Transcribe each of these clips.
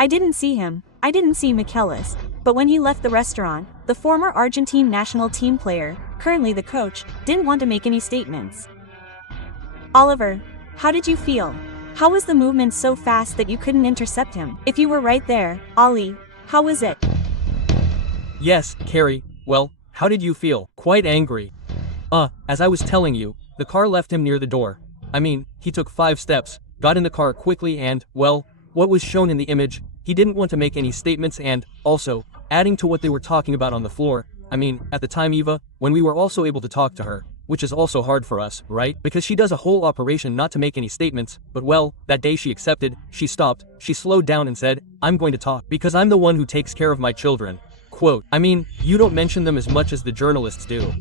I didn't see him. I didn't see Michelis. But when he left the restaurant, the former Argentine national team player, currently the coach, didn't want to make any statements. Oliver, how did you feel? How was the movement so fast that you couldn't intercept him? If you were right there, Ollie, how was it? Yes, Carrie, well, how did you feel? Quite angry. As I was telling you, the car left him near the door. I mean, he took 5 steps, got in the car quickly and, well, what was shown in the image, he didn't want to make any statements and, also, adding to what they were talking about on the floor, I mean, at the time Eva, when we were also able to talk to her, which is also hard for us, right? Because she does a whole operation not to make any statements, but well, that day she accepted, she stopped, she slowed down and said, I'm going to talk because I'm the one who takes care of my children. Quote, I mean, you don't mention them as much as the journalists do.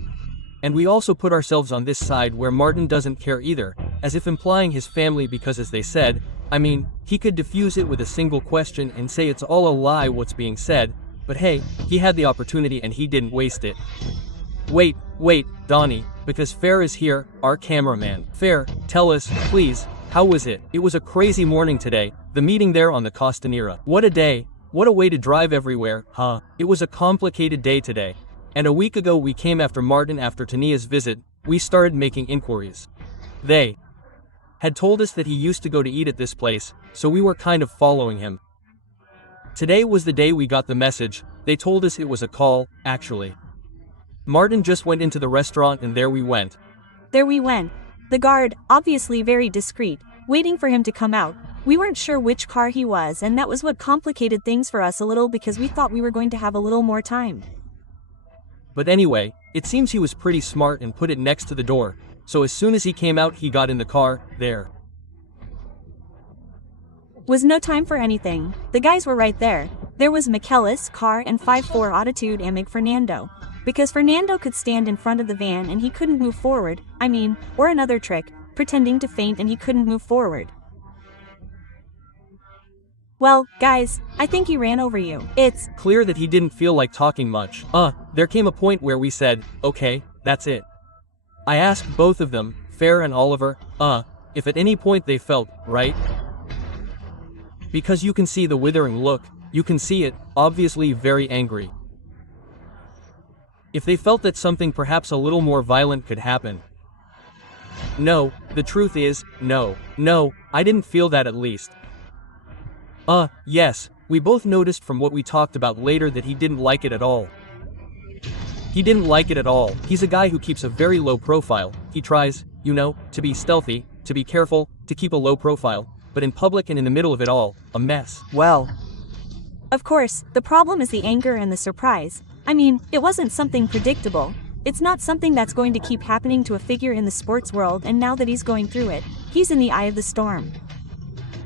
And we also put ourselves on this side where Martin doesn't care either, as if implying his family because as they said, I mean, he could diffuse it with a single question and say it's all a lie what's being said, but hey, he had the opportunity and he didn't waste it. Wait, Donnie, because Fair is here, our cameraman. Fair, tell us, please, how was it? It was a crazy morning today, the meeting there on the Costanera. What a day, what a way to drive everywhere, huh? It was a complicated day today. And a week ago we came after Martin after Tania's visit, we started making inquiries. They had told us that he used to go to eat at this place, so we were kind of following him. Today was the day we got the message, they told us it was a call, actually. Martin just went into the restaurant and there we went. There we went. The guard, obviously very discreet, waiting for him to come out. We weren't sure which car he was and that was what complicated things for us a little because we thought we were going to have a little more time. But anyway, it seems he was pretty smart and put it next to the door, so as soon as he came out he got in the car, there. Was no time for anything, the guys were right there. There was Michelis, car and 5'4" attitude amig Fernando. Because Fernando could stand in front of the van and he couldn't move forward, I mean, or another trick, pretending to faint and he couldn't move forward. Well, guys, I think he ran over you. It's clear that he didn't feel like talking much. There came a point where we said, okay, that's it. I asked both of them, Fair and Oliver, if at any point they felt, right? Because you can see the withering look, you can see it, obviously very angry. If they felt that something perhaps a little more violent could happen. No, the truth is, no, I didn't feel that at least. Yes, we both noticed from what we talked about later that he didn't like it at all. He didn't like it at all. He's a guy who keeps a very low profile. He tries, you know, to be stealthy, to be careful, to keep a low profile, but in public and in the middle of it all, a mess. Well, of course, the problem is the anger and the surprise. I mean, it wasn't something predictable. It's not something that's going to keep happening to a figure in the sports world, and now that he's going through it, he's in the eye of the storm.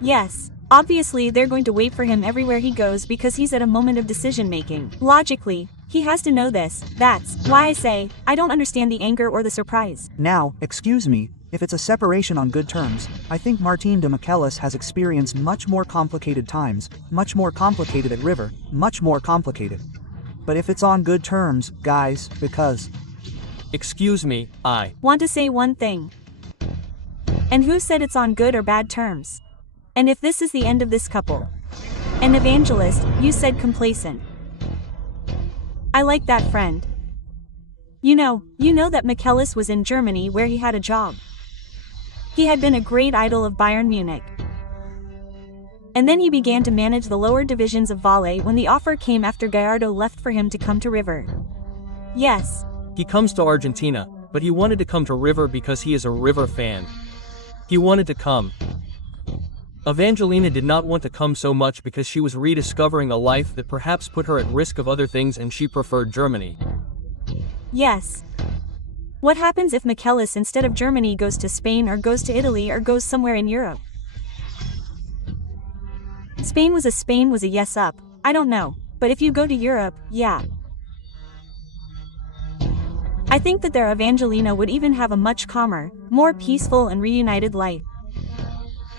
Yes. Obviously, they're going to wait for him everywhere he goes because he's at a moment of decision-making. Logically, he has to know this. That's why I say, I don't understand the anger or the surprise. now, excuse me, if it's a separation on good terms, I think Martín Demichelis has experienced much more complicated times, much more complicated at River, much more complicated. But if it's on good terms, guys, because... Excuse me, I want to say one thing. And who said it's on good or bad terms? And if this is the end of this couple? An evangelist, you said complacent. I like that friend. You know that Michelis was in Germany where he had a job. He had been a great idol of Bayern Munich. And then he began to manage the lower divisions of volley when the offer came after Gallardo left for him to come to River. Yes. He comes to Argentina, but he wanted to come to River because he is a River fan. He wanted to come. Evangelina did not want to come so much because she was rediscovering a life that perhaps put her at risk of other things and she preferred Germany. Yes. What happens if Michelis instead of Germany goes to Spain or goes to Italy or goes somewhere in Europe? Spain was a yes up, I don't know, but if you go to Europe, yeah. I think that their Evangelina would even have a much calmer, more peaceful and reunited life.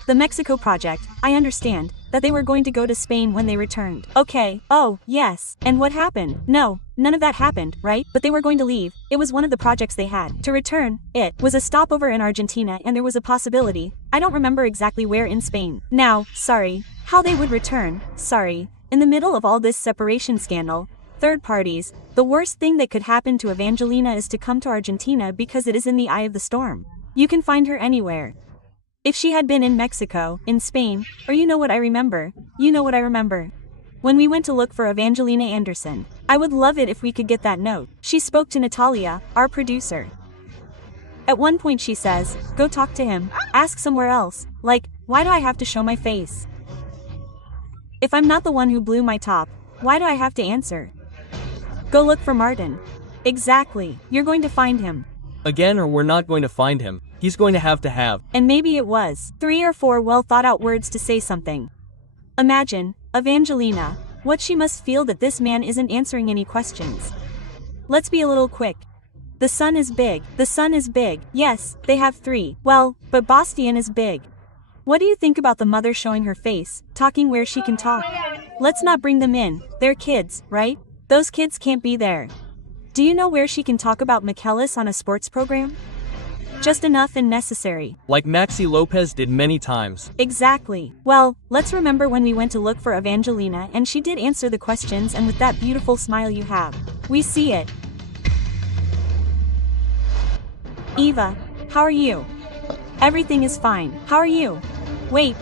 The Mexico project, I understand, that they were going to go to Spain when they returned. Okay, oh, yes, and what happened? No, none of that happened, right? But they were going to leave, it was one of the projects they had. To return, it was a stopover in Argentina and there was a possibility, I don't remember exactly where in Spain. Now, sorry, How they would return, sorry, in the middle of all this separation scandal, third parties, the worst thing that could happen to Evangelina is to come to Argentina because it is in the eye of the storm. You can find her anywhere. If she had been in Mexico, in Spain, or you know what I remember. When we went to look for Evangelina Anderson, I would love it if we could get that note. She spoke to Natalia, our producer. At one point she says, go talk to him, ask somewhere else, like, why do I have to show my face? If I'm not the one who blew my top, why do I have to answer? Go look for Martin. Exactly, you're going to find him. Again, or we're not going to find him. He's going to have. And maybe it was 3 or 4 well thought out words to say something. Imagine, Evangelina, what she must feel that this man isn't answering any questions. Let's be a little quick. The sun is big. Yes, they have 3. Well, but Bastian is big. What do you think about the mother showing her face, talking where she can talk? Let's not bring them in, they're kids, right? Those kids can't be there. Do you know where she can talk about Michelis on a sports program? Just enough and necessary. Like Maxi Lopez did many times. Exactly. Well, let's remember when we went to look for Evangelina and she did answer the questions, and with that beautiful smile you have. We see it. Eva, how are you? Everything is fine. How are you? Wait.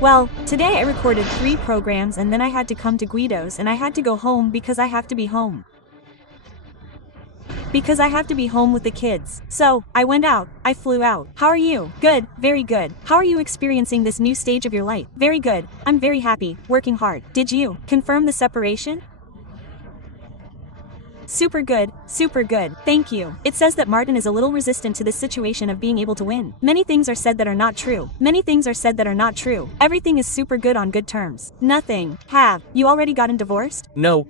Well, today I recorded 3 programs and then I had to come to Guido's and I had to go home because I have to be home. Because I have to be home with the kids. So, I went out, I flew out. How are you? Good, very good. How are you experiencing this new stage of your life? Very good, I'm very happy, working hard. Did you confirm the separation? Super good, thank you. It says that Martin is a little resistant to this situation of being able to win. Many things are said that are not true. Everything is super good on good terms. Nothing. Have you already gotten divorced? No.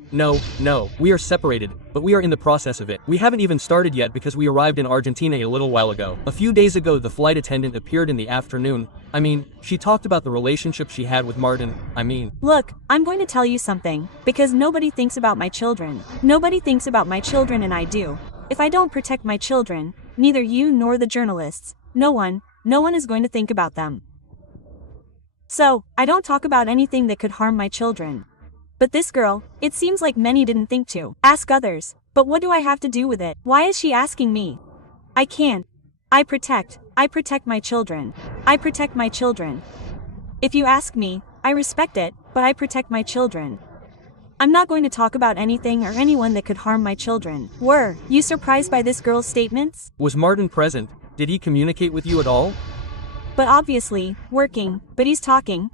We are separated, but we are in the process of it. We haven't even started yet because we arrived in Argentina a little while ago. A few days ago the flight attendant appeared in the afternoon. She talked about the relationship she had with Martin. Look, I'm going to tell you something, because nobody thinks about my children. And I do. If I don't protect my children, neither you nor the journalists, no one is going to think about them. So, I don't talk about anything that could harm my children. But this girl, it seems like many didn't think to. Ask others. But what do I have to do with it? Why is she asking me? I can't. I protect my children. If you ask me, I respect it, but I protect my children. I'm not going to talk about anything or anyone that could harm my children. Were you surprised by this girl's statements? Was Martin present? Did he communicate with you at all? But obviously, working, but he's talking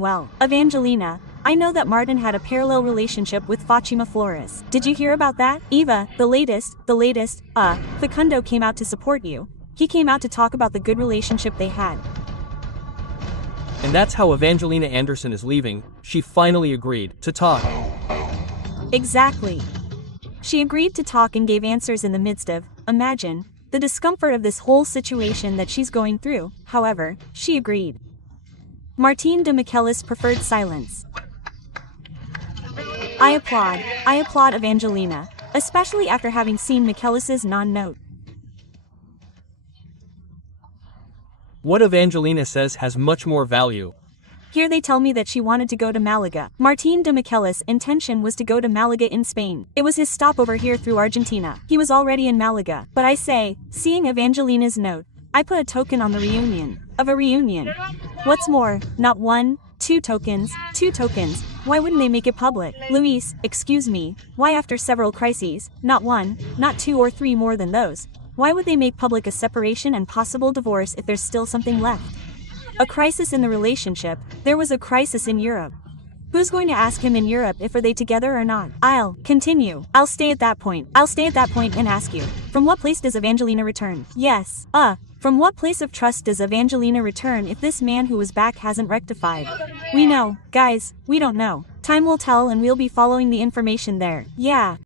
well. Evangelina, I know that Martin had a parallel relationship with Fatima Flores. Did you hear about that? Eva, the latest, Facundo came out to support you. He came out to talk about the good relationship they had. And that's how Evangelina Anderson is leaving. She finally agreed to talk. Exactly. She agreed to talk and gave answers in the midst of, imagine, the discomfort of this whole situation that she's going through. However, she agreed. Martín Demichelis preferred silence. I applaud Evangelina, especially after having seen Michelis's non-note. What Evangelina says has much more value. Here they tell me that she wanted to go to Malaga. Martín Demichelis' intention was to go to Malaga in Spain. It was his stopover here through Argentina. He was already in Malaga. But I say, seeing Evangelina's note, I put a token on the reunion. Of a reunion. What's more, not 1, 2 tokens, 2 tokens. Why wouldn't they make it public? Luis, excuse me, why after several crises, not 1, not 2 or 3 more than those? Why would they make public a separation and possible divorce if there's still something left? A crisis in the relationship. There was a crisis in Europe. Who's going to ask him in Europe if are they together or not? I'll continue. I'll stay at that point and ask you. From what place does Evangelina return? Yes. From what place of trust does Evangelina return if this man who was back hasn't rectified? We know, guys, we don't know. Time will tell and we'll be following the information there. Yeah.